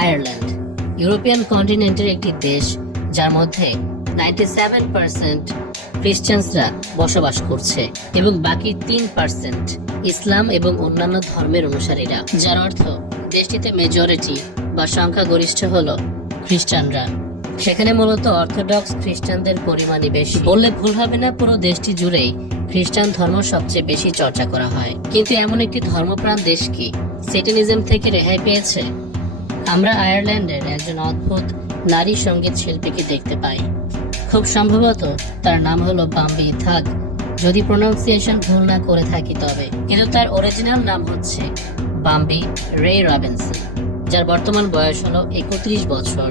Ireland European কন্টিনেন্টের একটি দেশ, যার মধ্যে 97% খ্রিস্টানরা বসবাস করছে এবং বাকি 3% ইসলাম এবং অন্যান্য ধর্মের অনুসারীরা, যার অর্থ দেশটিতে মেজরিটি বা সংখ্যাগরিষ্ঠ হলো খ্রিস্টানরা। সেখানে মূলত অর্থোডক্স খ্রিস্টানদের পরিমাণই বেশি। বললে ভুল হবে না, পুরো দেশটি জুড়েই খ্রিস্টান ধর্ম সবচেয়ে বেশি চর্চা করা হয়। কিন্তু এমন একটি ধর্মপ্রাণ দেশ কি সেটানিজম থেকে রেহাই পেয়েছে? আমরা আয়ারল্যান্ডের একজন অদ্ভুত নারী সঙ্গীত শিল্পীকে দেখতে পাই। খুব সম্ভবত তার নাম হলো বাম্বি থাগ, যদি প্রোনাউন্সিয়েশন ভুল না করে থাকি তবে। কিন্তু তার অরিজিনাল নাম হচ্ছে বাম্বি রে রবিনসন, যার বর্তমান বয়স হলো 31 বছর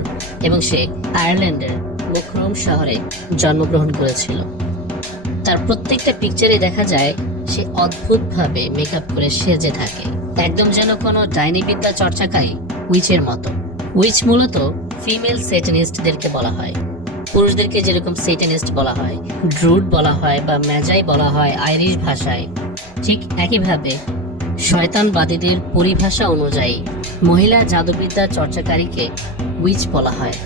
এবং সে আয়ারল্যান্ডের মুখরোম শহরে জন্মগ্রহণ করেছিল। তার প্রত্যেকটা পিকচারে দেখা যায় সে অদ্ভুতভাবে মেকআপ করে সেজে থাকে, একদম যেন কোনো ডাইনিবিদ্যা চর্চাকারী উইচের মতো। উইচ মূলত ফিমেল সেটানিস্টদেরকে বলা হয়। পুরুষদেরকে যেরকম সেটানিস্ট বলা হয়, ড্রুড বলা হয় বা ম্যাজাই বলা হয় আইরিশ ভাষায়, ঠিক একইভাবে শয়তানবাদীদের পরিভাষা অনুযায়ী মহিলা জাদুবিদ্যা চর্চাকারীকে উইচ বলা হয়।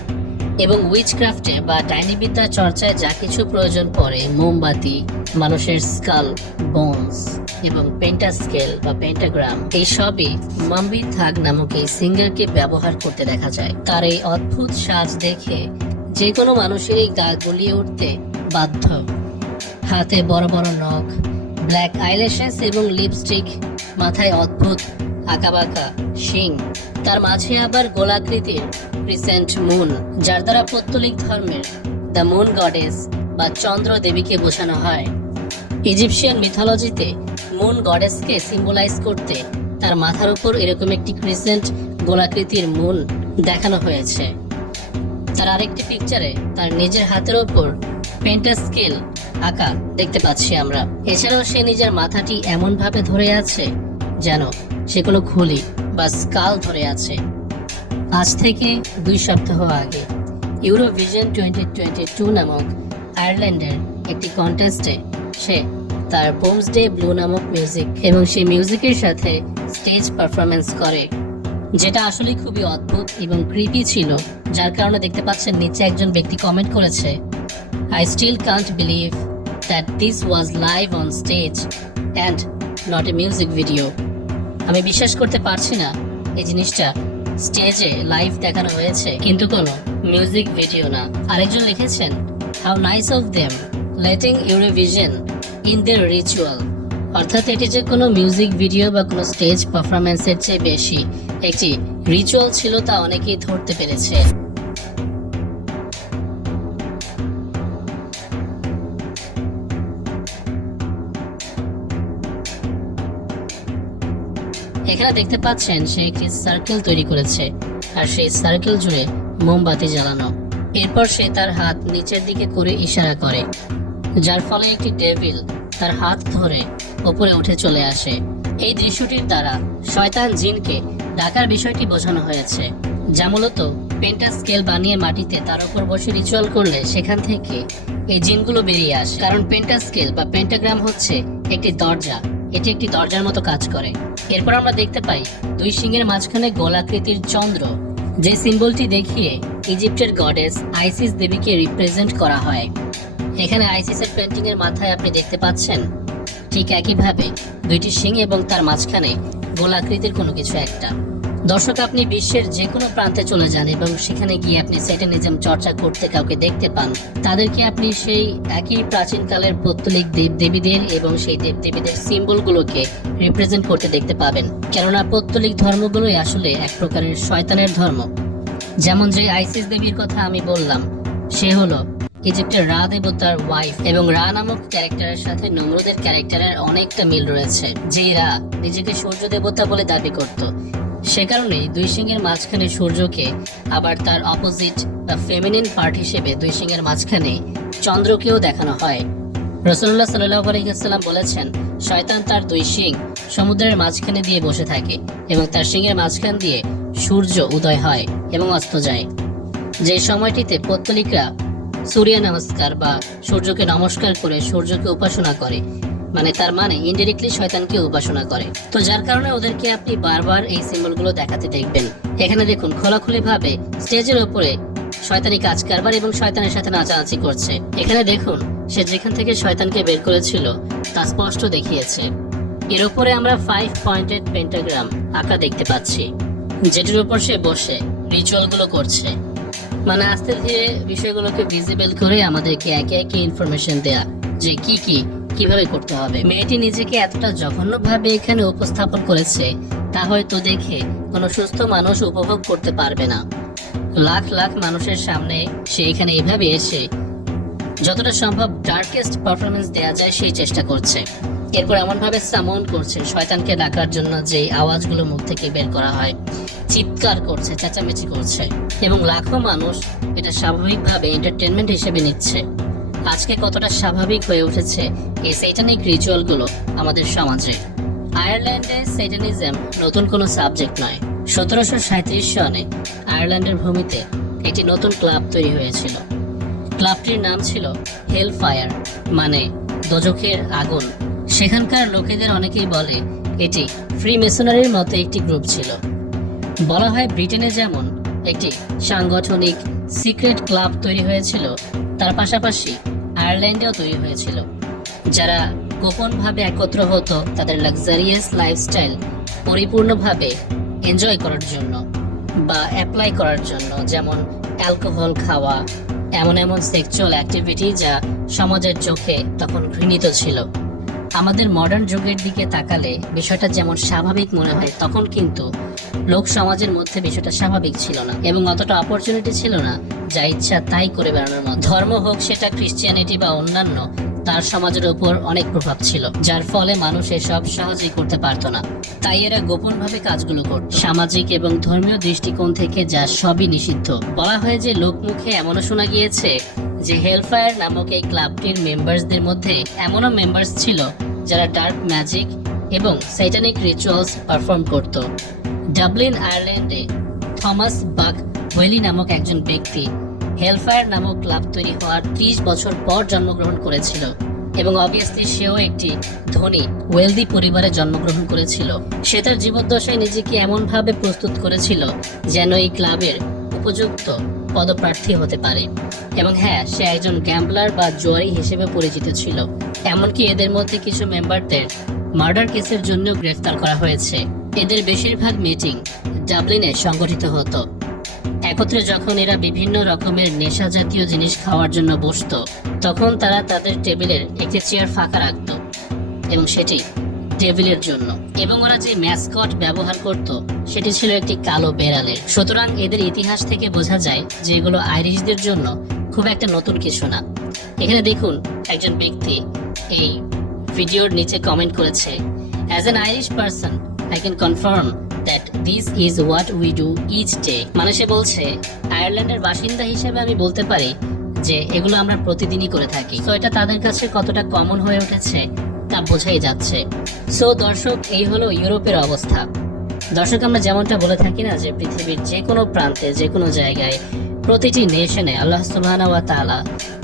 এবং উইচক্রাফটে বা ডাইনিবিদ্যা চর্চায় যা কিছু প্রয়োজন পড়ে, মোমবাতি, মানুষের স্কাল, বোনস এবং পেন্টাস্কেল বা পেন্টাগ্রাম, এই সবই বাম্বি থাগ নামক এই সিঙ্গারকে ব্যবহার করতে দেখা যায়। তার এই অদ্ভুত সাজ দেখে যে কোনো মানুষেরই গা গুলিয়ে উঠতে বাধ্য। হাতে বড় বড় নখ, ব্ল্যাক আইল্যাশেস এবং লিপস্টিক, মাথায় অদ্ভুত আঁকাবাঁকা শিং, তার মাঝে আবার গোলাকৃতির ক্রিসেন্ট মুন, যার দ্বারা পৌত্তলিক ধর্মের দ্য মুন গডেস বা চন্দ্র দেবীকে বোঝানো হয়। ইজিপশিয়ান মিথোলজিতে মুন গডেসকে সিম্বলাইজ করতে তার মাথার উপর এরকম একটি ক্রিসেন্ট গোলাকৃতির মুন দেখানো হয়েছে। তার আরেকটি পিকচারে তার নিজের হাতের ওপর পেন্টাস্কেল আঁকা দেখতে পাচ্ছি আমরা। এছাড়াও সে নিজের মাথাটি এমন ভাবে ধরে আছে যেন সে কোনো খুলি বা স্কাল ধরে আছে। আজ থেকে 2 সপ্তাহ আগে ইউরোভিশন 2022 নামক আয়ারল্যান্ডের একটি কন্টেস্টে সে তার বোমসডে ব্লু নামক মিউজিক এবং সেই মিউজিকের সাথে স্টেজ পারফরমেন্স করে, যেটা আসলে খুবই অদ্ভুত এবং ক্রিপি ছিল। যার কারণে দেখতে পাচ্ছেন নিচে একজন ব্যক্তি কমেন্ট করেছে, I still can't believe that this was live on stage and not a music video. আমি বিশ্বাস করতে পারছি না এই জিনিসটা স্টেজে লাইভ দেখানো হয়েছে, কিন্তু কোনো মিউজিক ভিডিও না। আরেকজন লিখেছেন, How nice of them letting Eurovision in their ritual. অর্থাৎ এটি যে কোনো মিউজিক ভিডিও বা কোনো স্টেজ পারফরমেন্সের চেয়ে বেশি একটি রিচুয়াল ছিল তা অনেকেই ধরতে পেরেছে। এখানে দেখতে পাচ্ছেন সে একটি সার্কেল তৈরি করেছে আর সেই সার্কেল জুড়ে মোমবাতি জ্বালানো। এরপর সে তার হাত নিচের দিকে করে ইশারা করে, যার ফলে একটি ডেভিল তার হাত ধরে উপরে উঠে চলে আসে। এই দৃশ্যটির দ্বারা শয়তান জিনকে ডাকার বিষয়টি বোঝানো হয়েছে, যা মূলত পেন্টাস্কেল বানিয়ে মাটিতে তার উপর বসে রিচুয়াল করলে সেখান থেকে এই জিনগুলো বেরিয়ে আসে। কারণ পেন্টাস্কেল বা পেন্টাগ্রাম হচ্ছে একটি দরজা, এটি একটি দরজার মতো কাজ করে। এরপর আমরা দেখতে পাই 2 সিংহের মাঝখানে গোলাকৃতির চন্দ্র, যে সিম্বলটি দেখিয়ে ইজিপ্টের গডেস আইসিস দেবীকে রিপ্রেজেন্ট করা হয়। এখানে আইসিসের পেন্টিং এর মাথায় আপনি দেখতে পাচ্ছেন ঠিক একইভাবে 2টি সিং এবং তার মাঝখানে গোলাকৃতির কোনো কিছু একটা। দর্শক, আপনি বিশ্বের যে কোনো প্রান্তে চলে যান এবং সেখানে গিয়ে আপনি সেটানিজম চর্চা করতে কাউকে দেখতে পান, তাদেরকে আপনি সেই একই প্রাচীনকালের পৌত্তলিক দেবদেবীদের এবং সেই দেবদেবীদের সিম্বলগুলোকে রিপ্রেজেন্ট করতে দেখতে পাবেন। কেননা পৌত্তলিক ধর্মগুলোই আসলে এক প্রকারের শয়তানের ধর্ম। যেমন যে আইসিস দেবীর কথা আমি বললাম, সে হলো ইজিপ্টের রা দেবতার ওয়াইফ এবং রা নামক ক্যারেক্টারের সাথে নমরুদের ক্যারেক্টারের অনেকটা মিল রয়েছে। যে রা নিজেকে সূর্য দেবতা বলে দাবি করত, সে কারণেই 2 সিংহের মাঝখানে সূর্যকে, আবার তার অপোজিট বা ফেমিনিন পার্ট হিসেবে 2 সিংহের মাঝখানে চন্দ্রকেও দেখানো হয়। রাসূলুল্লাহ সাল্লাল্লাহু আলাইহি ওয়াসাল্লাম বলেছেন, শয়তান তার 2 সিং সমুদ্রের মাঝখানে দিয়ে বসে থাকে এবং তার সিংহের মাঝখান দিয়ে সূর্য উদয় হয় এবং অস্ত যায়। যে সময়টিতে পৌত্তলিকরা সূর্য নমস্কার বা সূর্যকে নমস্কার করে সূর্যকে উপাসনা করে, মানে তার মানে ইনডিরেক্টলি শয়তানকে উপাসনা করে। তো যার কারণে ওদেরকে আপনি বারবার এই সিম্বলগুলো দেখাতে দেখবেন। এখানে দেখুন খোলাখুলি ভাবে স্টেজের উপরে শয়তানি কাজ কারবার এবং শয়তানের সাথে নাচানাচি করছে। এখানে দেখুন সে যেখান থেকে শয়তানকে বের করেছিল তা স্পষ্ট দেখিয়েছে। এর উপরে আমরা 5 পয়েন্টেড পেন্টাগ্রাম আঁকা দেখতে পাচ্ছি, যেটির উপর সে বসে রিচুয়ালগুলো করছে। মানে আস্তে ধীরে বিষয়গুলোকে ভিজিবল করে আমাদেরকে একে একে ইনফরমেশন দেয়া যে কিভাবে করতে হবে। মেয়েটি নিজেকে এতটা জঘন্যভাবে এখানে উপস্থাপন করেছে তা হয়তো দেখে কোনো সুস্থ মানুষ উপভোগ করতে পারবে না। লাখ লাখ মানুষের সামনে সে এখানে এভাবে এসে যতটা সম্ভব ডার্কেস্ট পারফরমেন্স দেয়া যায় সেই চেষ্টা করছে। এরপর এমনভাবে সামন করছে শয়তানকে ডাকার জন্য যে আওয়াজগুলো মুখ থেকে বের করা হয়, চিৎকার করছে, চেঁচামেচি করছে এবং লাখো মানুষ এটা স্বাভাবিকভাবে এন্টারটেনমেন্ট হিসেবে নিচ্ছে। আজকে কতটা স্বাভাবিক হয়ে উঠেছে এই স্যাটানিক রিচুয়ালগুলো আমাদের সমাজে। আয়ারল্যান্ডে স্যাটানিজম নতুন কোনো সাবজেক্ট নয়। 1737 সনে আয়ারল্যান্ডের ভূমিতে একটি নতুন ক্লাব তৈরি হয়েছিল। ক্লাবটির নাম ছিল হেল ফায়ার, মানে দোজখের আগুন। সেখানকার লোকেদের অনেকেই বলে এটি ফ্রি মেসনারির মতো একটি গ্রুপ ছিল। বলা হয় ব্রিটেনে যেমন একটি সাংগঠনিক সিক্রেট ক্লাব তৈরি হয়েছিল, তার পাশাপাশি আয়ারল্যান্ডেও তৈরি হয়েছিল, যারা গোপনভাবে একত্র হতো তাদের লাক্সারিয়াস লাইফস্টাইল পরিপূর্ণভাবে এনজয় করার জন্য বা অ্যাপ্লাই করার জন্য, যেমন অ্যালকোহল খাওয়া, এমন সেক্সুয়াল অ্যাক্টিভিটি যা সমাজের চোখে তখন ঘৃণিত ছিল। আমাদের মডার্ন যুগের দিকে তাকালে বিষয়টা যেমন স্বাভাবিক মনে হয়, তখন কিন্তু লোক সমাজের মধ্যে বিষয়টা স্বাভাবিক ছিল না এবং অতটা অপরচুনিটি ছিল না যা ইচ্ছা তাই করে বেড়ানোর মতো। ধর্ম হোক সেটা ক্রিশ্চিয়ানিটি বা অন্যান্য, তার সমাজের উপর অনেক প্রভাব ছিল, যার ফলে মানুষ এসব সহজেই করতে পারতো না। তাই এরা গোপনভাবে কাজগুলো করত। সামাজিক এবং ধর্মীয় দৃষ্টিকোণ থেকে যা সবই নিষিদ্ধ। বলা হয় যে লোকমুখে এমনও শোনা গিয়েছে যে হেলফায়ার নামক এই ক্লাবটির মেম্বার্সদের মধ্যে এমনও মেম্বার্স ছিল যারা ডার্ক ম্যাজিক এবং স্যাটানিক রিচুয়ালস পারফর্ম করত। ডাবলিন আয়ারল্যান্ডে থমাস বাক ওয়েলি নামক একজন ব্যক্তি হেলফায়ার নামক ক্লাব তৈরি হওয়ার 30 বছর পর জন্মগ্রহণ করেছিল এবং অবভিয়াসলি সেও একটি ধনী ওয়েলদি পরিবারে জন্মগ্রহণ করেছিল। সে তার জীবদ্দশায় নিজেকে এমনভাবে প্রস্তুত করেছিল যেন এই ক্লাবের উপযুক্ত পদপ্রার্থী হতে পারে। এবং হ্যাঁ, সে একজন গ্যাম্বলার বা জুয়ারি হিসেবে পরিচিত ছিল। এমনকি এদের মধ্যে কিছু মেম্বারদের মার্ডার কেসের জন্য গ্রেফতার করা হয়েছে। এদের বেশিরভাগ মিটিং ডাবলিনে সংগঠিত হতো। একত্রে যখন এরা বিভিন্ন রকমের নেশা জাতীয় জিনিস খাওয়ার জন্য বসতো, তখন তারা তাদের টেবিলের একটি চেয়ার ফাঁকা রাখতো এবং সেটি টেবিলের জন্য। এবং ওরা যে ম্যাসকট ব্যবহার করত সেটি ছিল একটি কালো বেড়ালের। সুতরাং এদের ইতিহাস থেকে বোঝা যায় যে এগুলো আইরিশদের জন্য খুব একটা নতুন কিছু না। এখানে দেখুন একজন ব্যক্তি এই ভিডিওর নিচে কমেন্ট করেছে, as an Irish person I can confirm that this is what we do each day। মানে সে বলছে আয়ারল্যান্ডের বাসিন্দা হিসেবে আমি বলতে পারি যে এগুলো আমরা প্রতিদিনই করে থাকি। তো এটা তাদের কাছে কতটা কমন হয়ে উঠেছে তা বোঝাই যাচ্ছে। সো দর্শক, এই হলো ইউরোপের অবস্থা। দর্শক, আমরা যেমনটা বলে থাকি না যে পৃথিবীর যে কোনো প্রান্তে, যে কোনো জায়গায়, প্রতিটি নেশনে আল্লাহ সুবহানাহু ওয়া তাআলা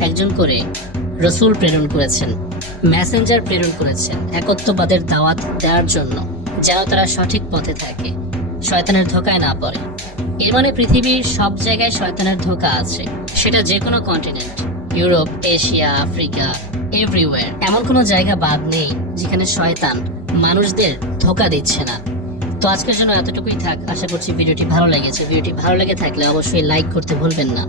একজন করে রসূল প্রেরণ করেছেন, মেসেঞ্জার প্রেরণ করেছেন একত্ববাদের দাওয়াত দেওয়ার জন্য, যেন তারা সঠিক পথে থাকে, শয়তানের ধোকায় না পড়ে। এর মানে পৃথিবীর সব জায়গায় শয়তানের ধোকা আছে, সেটা যে কোনো continent, Europe, Asia, Africa, everywhere. এমন কোনো জায়গা বাদ নেই যেখানে শয়তান মানুষদের ধোকা দিচ্ছে না। তো আজকের জন্য এতটুকুই থাক। আশা করছি ভিডিওটি ভালো লেগেছে। ভিডিওটি ভালো লেগে থাকলে অবশ্যই লাইক করতে ভুলবেন না।